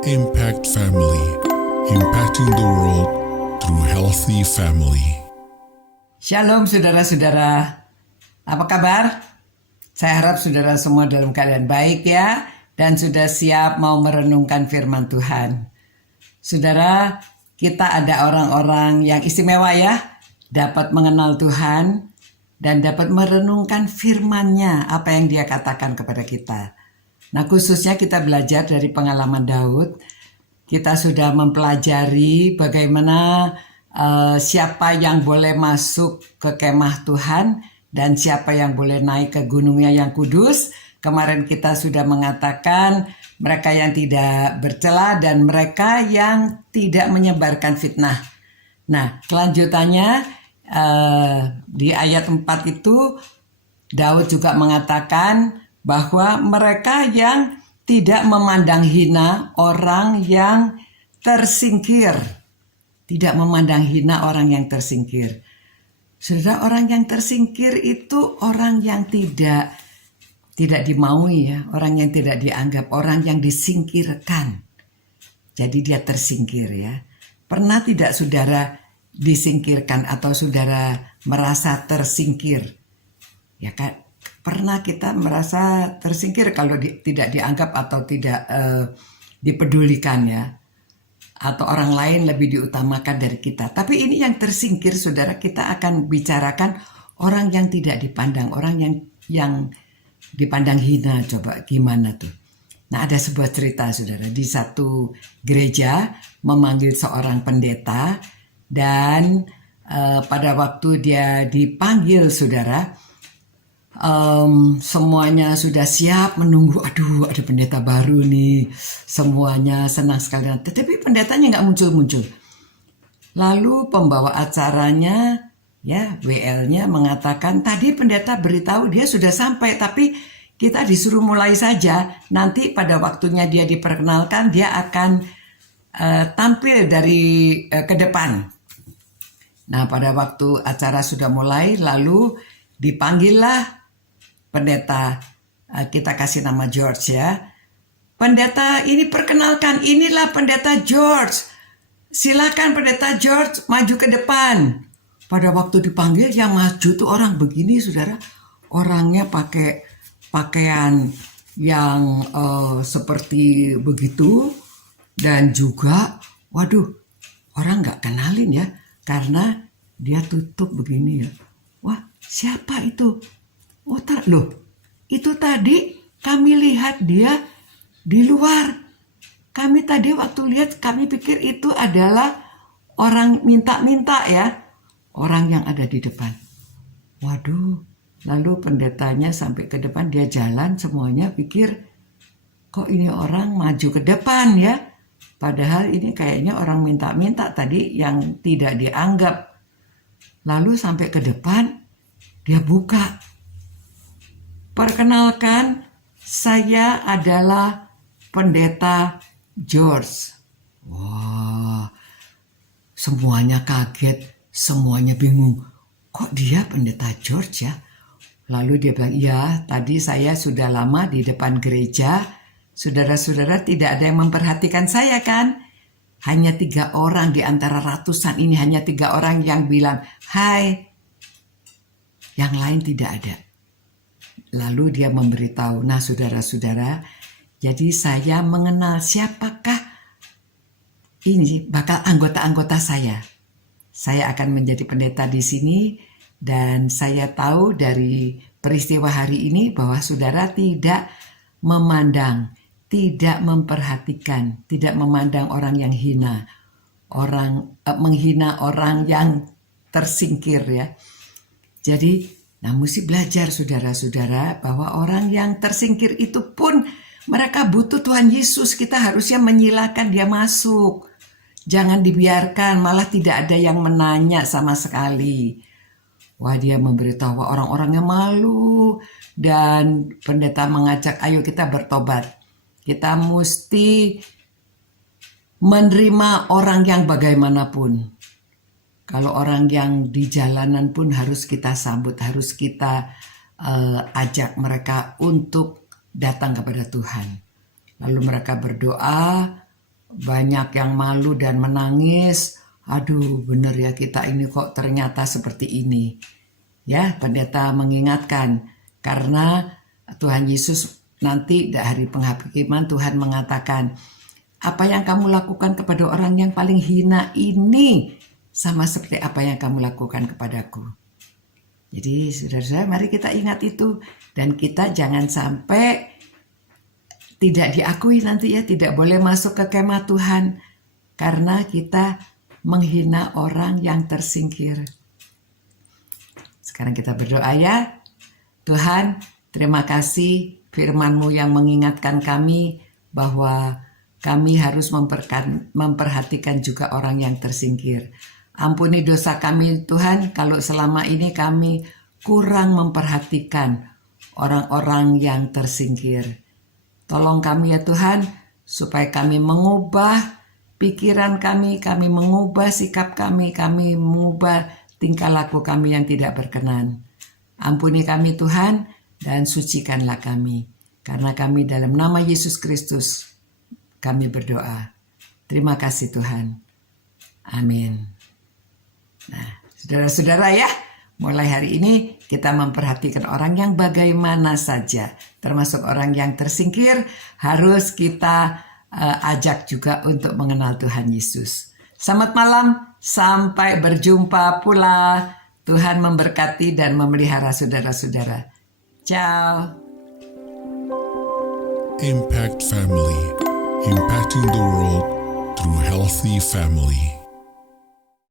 Impact Family, impacting the world through healthy family. Shalom saudara-saudara, apa kabar? Saya harap saudara semua dalam keadaan baik ya, dan sudah siap mau merenungkan firman Tuhan. Saudara, kita ada orang-orang yang istimewa ya, dapat mengenal Tuhan dan dapat merenungkan firman-Nya, apa yang Dia katakan kepada kita. Nah, khususnya kita belajar dari pengalaman Daud. Kita sudah mempelajari bagaimana siapa yang boleh masuk ke kemah Tuhan dan siapa yang boleh naik ke gunungnya yang kudus. Kemarin kita sudah mengatakan mereka yang tidak bercela dan mereka yang tidak menyebarkan fitnah. Nah, kelanjutannya di ayat 4 itu Daud juga mengatakan bahwa mereka yang tidak memandang hina orang yang tersingkir. Tidak memandang hina orang yang tersingkir. Saudara, orang yang tersingkir itu orang yang tidak dimaui ya, orang yang tidak dianggap, orang yang disingkirkan. Jadi dia tersingkir ya. Pernah tidak saudara disingkirkan atau saudara merasa tersingkir? Ya kan? Pernah kita merasa tersingkir kalau tidak dianggap atau tidak dipedulikan ya. Atau orang lain lebih diutamakan dari kita. Tapi ini yang tersingkir saudara, kita akan bicarakan orang yang tidak dipandang. Orang yang dipandang hina, coba gimana tuh. Nah, ada sebuah cerita saudara. Di satu gereja memanggil seorang pendeta. Dan pada waktu dia dipanggil saudara, semuanya sudah siap menunggu. Aduh, ada pendeta baru nih, semuanya senang sekali. Tetapi pendetanya nggak muncul-muncul. Lalu pembawa acaranya ya, WL-nya mengatakan tadi pendeta beritahu dia sudah sampai, tapi kita disuruh mulai saja. Nanti pada waktunya dia diperkenalkan, dia akan tampil dari ke depan. Nah, pada waktu acara sudah mulai, lalu dipanggillah pendeta, kita kasih nama George ya. Pendeta ini perkenalkan, inilah pendeta George. Silakan pendeta George maju ke depan. Pada waktu dipanggil yang maju tuh orang begini saudara. Orangnya pakai pakaian yang seperti begitu. Dan juga, waduh, orang gak kenalin ya. Karena dia tutup begini ya. Wah, siapa itu? Oh, loh, itu tadi kami lihat dia di luar. Kami tadi waktu lihat, kami pikir itu adalah orang minta-minta ya. Orang yang ada di depan. Waduh, lalu pendetanya sampai ke depan, dia jalan semuanya pikir, kok ini orang maju ke depan ya. Padahal ini kayaknya orang minta-minta tadi yang tidak dianggap. Lalu sampai ke depan, dia buka. Perkenalkan, saya adalah pendeta George. Wah, semuanya kaget, semuanya bingung. Kok dia pendeta George ya? Lalu dia bilang, iya tadi saya sudah lama di depan gereja. Saudara-saudara, tidak ada yang memperhatikan saya kan? Hanya 3 orang di antara ratusan ini, hanya 3 orang yang bilang, hai. Yang lain tidak ada. Lalu dia memberitahu, nah saudara-saudara, jadi saya mengenal siapakah ini bakal anggota-anggota saya. Saya akan menjadi pendeta di sini dan saya tahu dari peristiwa hari ini bahwa saudara tidak memandang, tidak memperhatikan, tidak memandang orang yang hina, menghina orang yang tersingkir ya. Jadi, nah, mesti belajar saudara-saudara bahwa orang yang tersingkir itu pun mereka butuh Tuhan Yesus. Kita harusnya menyilakan dia masuk. Jangan dibiarkan, malah tidak ada yang menanya sama sekali. Wah, dia memberitahu orang-orangnya malu. Dan pendeta mengajak, ayo kita bertobat. Kita mesti menerima orang yang bagaimanapun. Kalau orang yang di jalanan pun harus kita sambut, harus kita ajak mereka untuk datang kepada Tuhan. Lalu mereka berdoa, banyak yang malu dan menangis. Aduh, bener ya kita ini kok ternyata seperti ini. Ya, pendeta mengingatkan karena Tuhan Yesus nanti di hari penghakiman Tuhan mengatakan, apa yang kamu lakukan kepada orang yang paling hina ini sama seperti apa yang kamu lakukan kepadaku. Jadi saudara-saudara, mari kita ingat itu dan kita jangan sampai tidak diakui nanti ya, tidak boleh masuk ke kemah Tuhan karena kita menghina orang yang tersingkir. Sekarang kita berdoa ya. Tuhan, terima kasih firman-Mu yang mengingatkan kami bahwa kami harus memperhatikan juga orang yang tersingkir. Ampuni dosa kami Tuhan kalau selama ini kami kurang memperhatikan orang-orang yang tersingkir. Tolong kami ya Tuhan supaya kami mengubah pikiran kami mengubah sikap kami mengubah tingkah laku kami yang tidak berkenan. Ampuni kami Tuhan dan sucikanlah kami. Karena kami dalam nama Yesus Kristus kami berdoa. Terima kasih Tuhan. Amin. Nah, saudara-saudara ya, mulai hari ini kita memperhatikan orang yang bagaimana saja, termasuk orang yang tersingkir, harus kita ajak juga untuk mengenal Tuhan Yesus. Selamat malam, sampai berjumpa pula. Tuhan memberkati dan memelihara saudara-saudara. Ciao. Impact Family, impacting the world through healthy family.